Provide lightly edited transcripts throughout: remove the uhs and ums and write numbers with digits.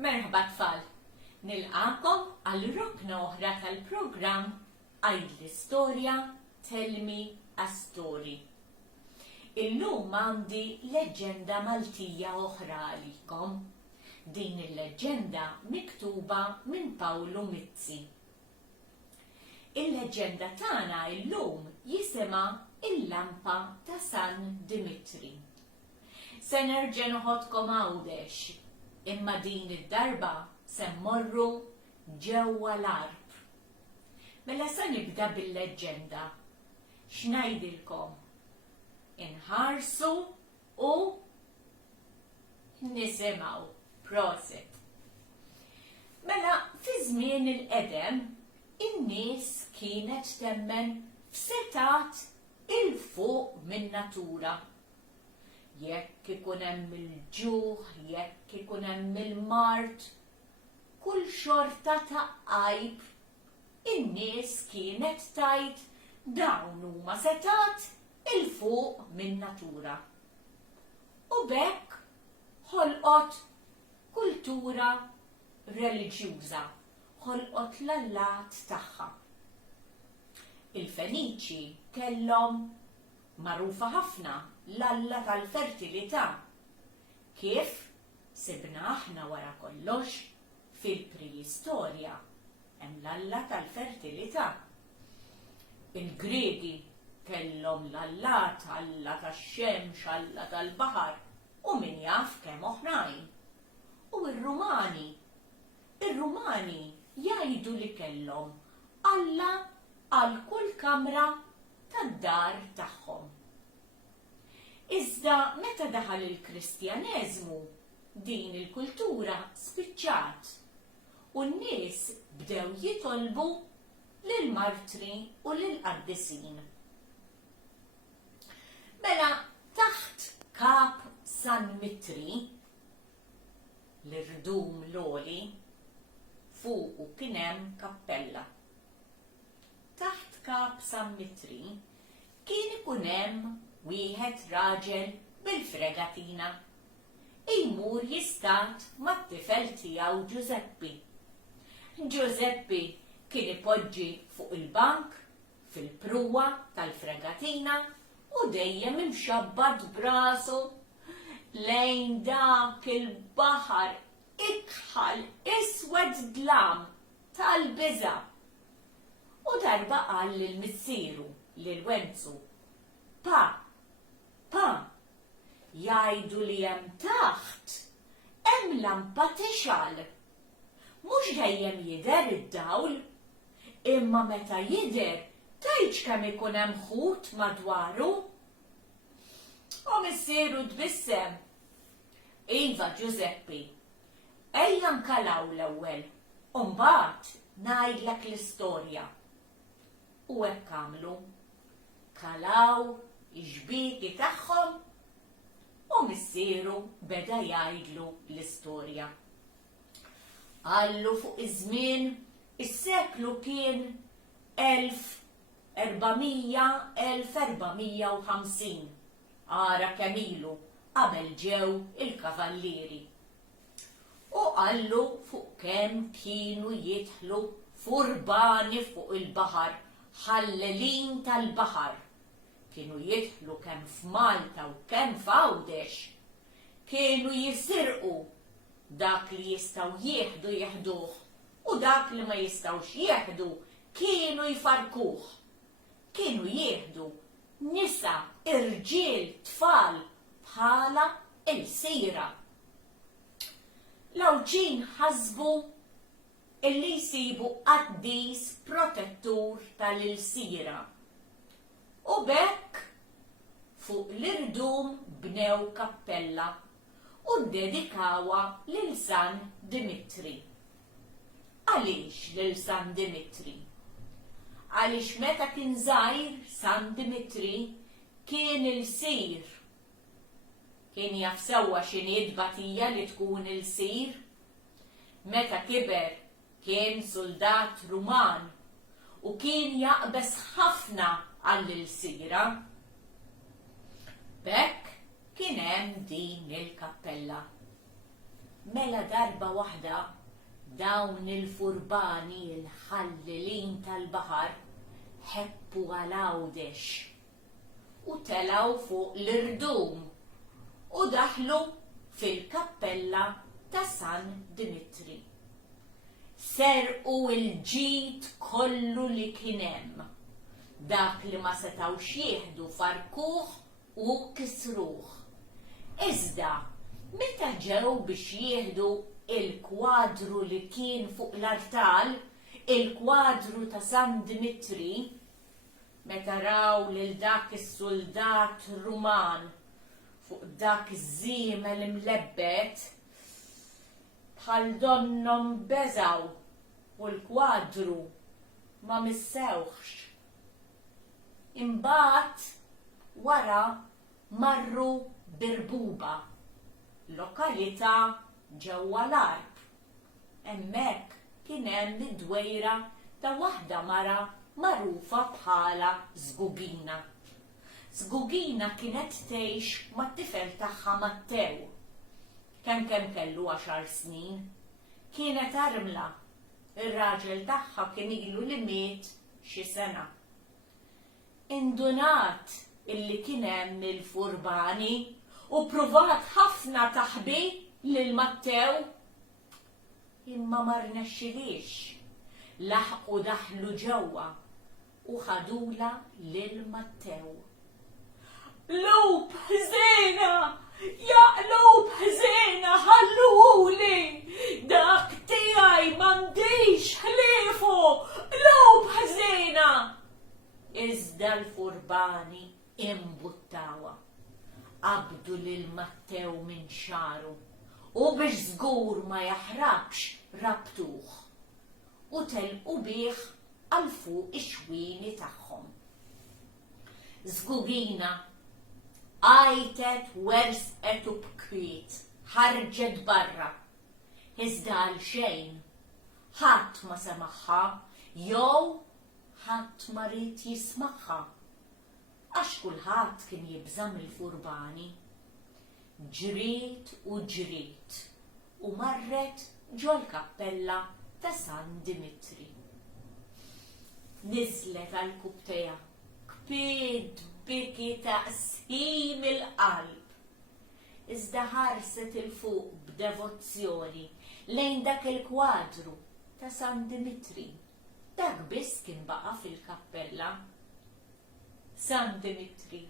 Merħba tfal, nilqakom għal rukna oħra tal-programm Għid l-istorja, Tell Me a Story. Illum għandi leġenda Maltija oħra għalikom. Din il-leġenda miktuba minn Paolo Mizzi. Il-leġenda tagħna illum jisimha Il-lampa ta' San Dimitri. Se nerġa' noħodkom għawdex, imma din id-darba se mmorru ġewwa l-arb. Mela se nibda bil-leġenda. X'ngħidilkom? Inħarsu u nisimgħu. Proset. Mela fi żmien il-qedem in-nies kienet temmen f'setat il-fuq min natura. Jekk ikun hemm il-ġuħ, jekk ikun hemm il-mart, kull xorta ta' qajb, in-nies kienet tgħid dawn huma setat il-fuq min natura. U bekk ħolqot kultura reliġjuża, ħolqot l-allat tagħha. Il-Feniċi kellhom magħrufa ħafna l-alla tal-fertilità, kif sibna aħna wara kollox fil-preistorja hemm l-alla tal-fertilità. Il-Griegi kellhom l-allat, alla tax-xemx, alla tal-baħar u min jaf kemm oħrajn. U ir-Rumani jgħidu li kellhom alla għal kull kamra tad-dar tagħhom. Iżda meta daħal il-Kristjaneżmu, din il-kultura spiċċat u n-nies bdew jitolbu lill-martri u lill-qaddisin. Mela taħt kap San Mitri, l-irdum l-oli, fuqu kien hemm kappella. Taħt kap San Mitri kien ikun hemm wieħed raġel bil-fregatina. Jmur jistat mat-tifel tiegħu Giuseppi. Giuseppi kien ipoġġi fuq il-bank fil-pruwa tal-fregatina u dejjem imxabbad brasu lejn dak il-baħar ikħal iswed dlam tal-biża'. U darba qal lil-missieru lil-Wenzu, Pa, jgħidu li hemm taħt hemm lampa tixal. Mhux dejjem jidher id-dawl, imma meta jidher tgħidx kemm ikun hemm ħut madwaru. U missieru tbissem. Iva, Giuseppi, ejja nkalaw l-ewwel, u mbagħad ngħidlek l-istorja. U hekk għamlu. Kalaw iġbiki tagħhom u missieru beda jgħidlu l-istorja. Għallu fuq iż-żmien is-seklu kien 1450, ara kemm ilu qabel ġew il-kavallieri. U għallu fuq kemm kienu jidħlu furbani fuq il-baħar, ħallelin tal-baħar. Kienu jidħlu kemm f'Malta u kemm f'Għawdex. Kienu jisirqu dak li jistgħu jieħdu jieħduh u dak li ma jistgħux jieħdu kienu jfarkuh. Kienu jieħdu nisa, irġiel, tfal bħala il-sira. L-Awġin ħasbu illi jsibu qaddis protettur tal-ilsira. U bekk fuq l-irdum bnew kappella u ddedikawa lil San Dimitri. Għaliex lil San Dimitri? Għaliex meta kien żgħir San Dimitri kien il-sir. Kien jaf sewwa x'inhi d-bagħtija li tkun il-sir. Meta kiber kien soldat Ruman u kien jaqbes ħafna għall-ilsira. Bekk kien hemm din il-kappella. Mela darba waħda dawn il-furbani il-ħallilin tal-baħar ħebbu għal-għawdex u telaw fuq l-irdum u daħlu fil-kappella ta' San Dimitri. Serqu il-ġid kollu li kien hemm, dak li ma setawx jieħdu farkuh u kisruh. Iżda, meta ġew biex jieħdu il-kwadru li kien fuq l-artal, il-kwadru ta' San Dimitri, meta raw lil dak is-soldat Ruman fuq dak iż-żiemel imlebbet, bħal donnom beżaw u l-kwadru ma missewx. Imbagħad wara marru Birbuba, lokalità ġewwa l-Arb. Hemmhekk kien hemm id-dwejra ta' waħda mara magħrufa bħala Żgugina. Żgugina kienet tgħix mat-tifel tagħha Mattew. Kemm kellu 10 snin, kienet armla. Ir-raġel tagħha kien ilu li miet xi sena. Indunat illi kien hemm il-furbani u pruvat ħafna taħbi lil Mattew, imma ma rnexxilix. Laħqu daħlu ġewwa u ħadula lil Mattew. Lub ħżiena! Ja lub ħżiena ħalluhuli! Dak tiegħi m'għandix ħliefu! Lub ħżiena! Iżda l-furbani imbuttawa. Qabdu lil Mattew minn xaru u biex żgur ma jaħrabx rabtuh u telqu bih għal fuq ix-xwieni tagħhom. Żgugina għajtet wersqet u bkwiet, ħarġet barra. Iżda għal xejn, ħadd ma semaħħa jew ħadd ma rid jismagħha. Għax kulħadd kien jibża mill-furbani. Ġriet u ġriet u marret ġol kappella ta' San Dimitri. Niżlet għal kubteja, kbiet biki taqsim il-qalb. Iżda ħarset il-fuq b'devozzjoni lejn dak il-kwadru ta' San Dimitri. Dak biss kien baqa' fil-kappella. San Dimitri,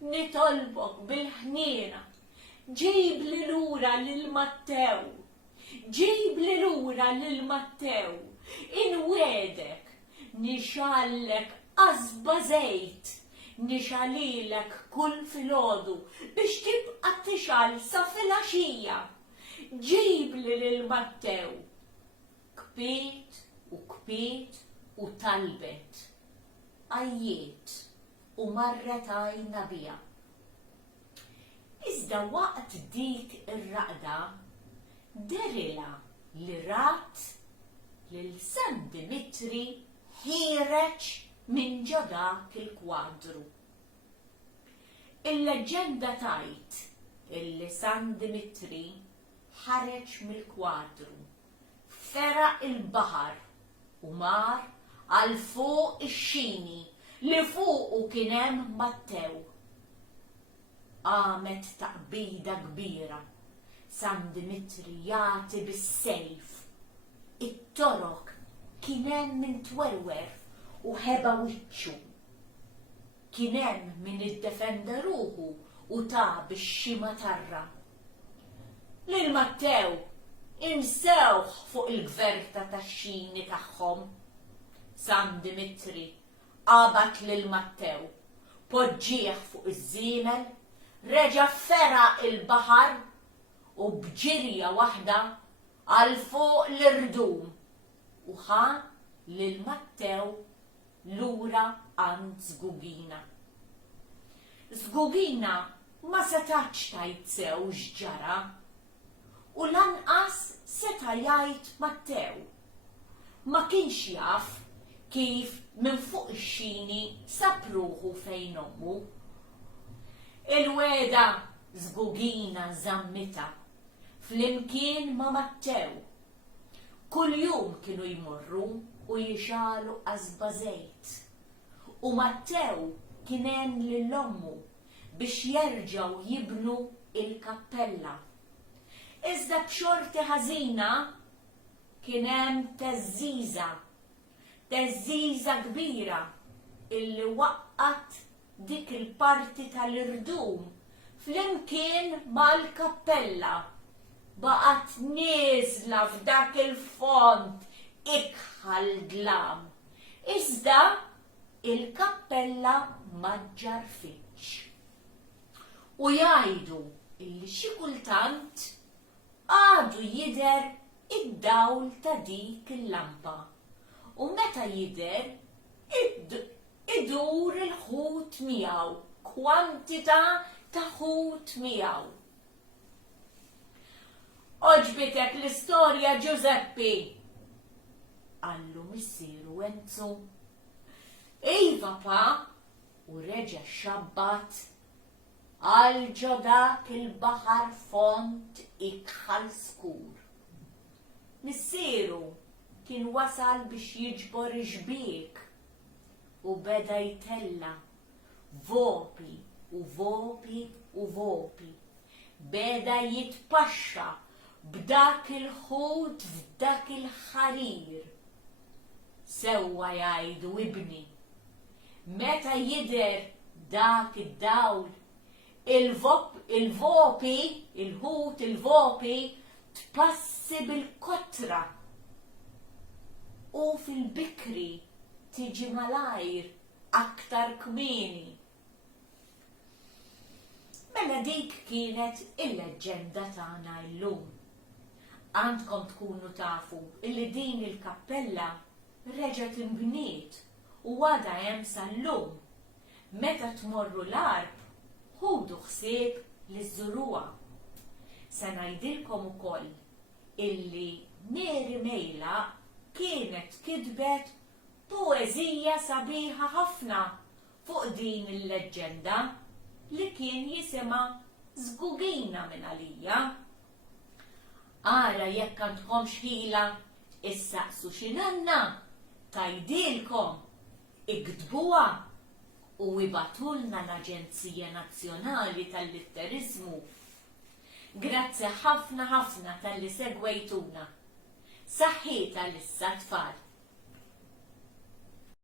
nitolbok bil-ħniena, ġib li lura lil Mattew, ġib li lura lil Mattew, inwedek, nixallek qasba żejt, nixalilek kull filgħodu biex tibqa' tixal sa filgħaxija. Ġib li lil Mattew. Kbiet u talbet, għajjiet u marret għajna bija. Iżda waqt dik ir-raqda derila li rat lil San Dimitri ħireġ minn ġo dak il-kwadru. Il-leġenda tajt illi San Dimitri ħareġ mill-kwadru, feraq il-baħar u mar għal fuq ix-xini li fuqu kien hemm Mattew. Għamet taqbida kbira, San Dimitri jagħti bis-sejf. It-torok kien hemm min twerwer u ħeba wiċċu. Kien hemm min iddefenda ruħu u ta' bix-xima tarra. Lil Mattew insewħ fuq il-gverta tax-xini tagħhom. San Dimitri qabat lil Mattew, poġġieħ fuq iż-żiemel, reġa' feraq il-baħar u bġirja waħda għal fuq l-irdum u ħa lil Mattew lura għand Żgugina. Żgugina ma setax tgħid sew x'ġara u lanqas seta' jgħid Mattew. Ma kienx jaf kif minn fuq ix-xini sapruħu fejn ommu. Il-weda Żgugina żammita flimkien ma' Mattew. Kull jum kienu jmorru u jixalu qasba żejt. U Mattew kien għen lill-ommu biex jerġgħu jibnu il-kappella. Iżda b'xorti ħażina kien hemm teżżiża kbira illi waqqat dik il-parti tal-irdum flimkien mal-kappella. Baqgħet nieżla f'dak il-font ikħal dlam. Iżda il-kappella ma ġġarfitx. U jgħidu illi xi kultant għadu jidher id-dawl ta' dik il-lampa. U meta jidher idur il-ħut miegħu, kwantità ta' ħut miegħu. Oġbitek l-istorja Giuseppi? Għallu missieru Enzo. Iva pa, u reġa' xabbat għal ġodak il-baħar font ikħal skur. Missieru kien wasal biex jiġbor ġbiek u beda jtella vopi u vopi u vopi. Beda jitpaxxa b'dak il-ħut f'dak il-ħarir. Sewwa jgħidu ibni, meta jidher dak id-dawl, il-vopi, il-ħut, il-vopi tpassi bil-kotra u fil-bikri tiġi malajr aktar kmieni. Mela dik kienet il-leġenda tagħna llum. Għandkom tkunu tafu illi din il-kappella reġgħet inbniet u għadha hemm sal-lum. Meta tmorru l-arb, ħudu ħsieb li żżuruha. Se ngħidilkom ukoll illi Mary Mejla kienet kitbet poeżija sabiħa ħafna fuq din il-leġenda li kien jisimha Żgugina minn għalija. Ara jekk għandkom xħila issaqsu x'inanna tgħidilkom, iktbuha u ibatulna l-Aġenzija Nazzjonali tal-Litterizmu. Grazzi ħafna tal-li segwejtuna. Saħħieta l-issa tfal.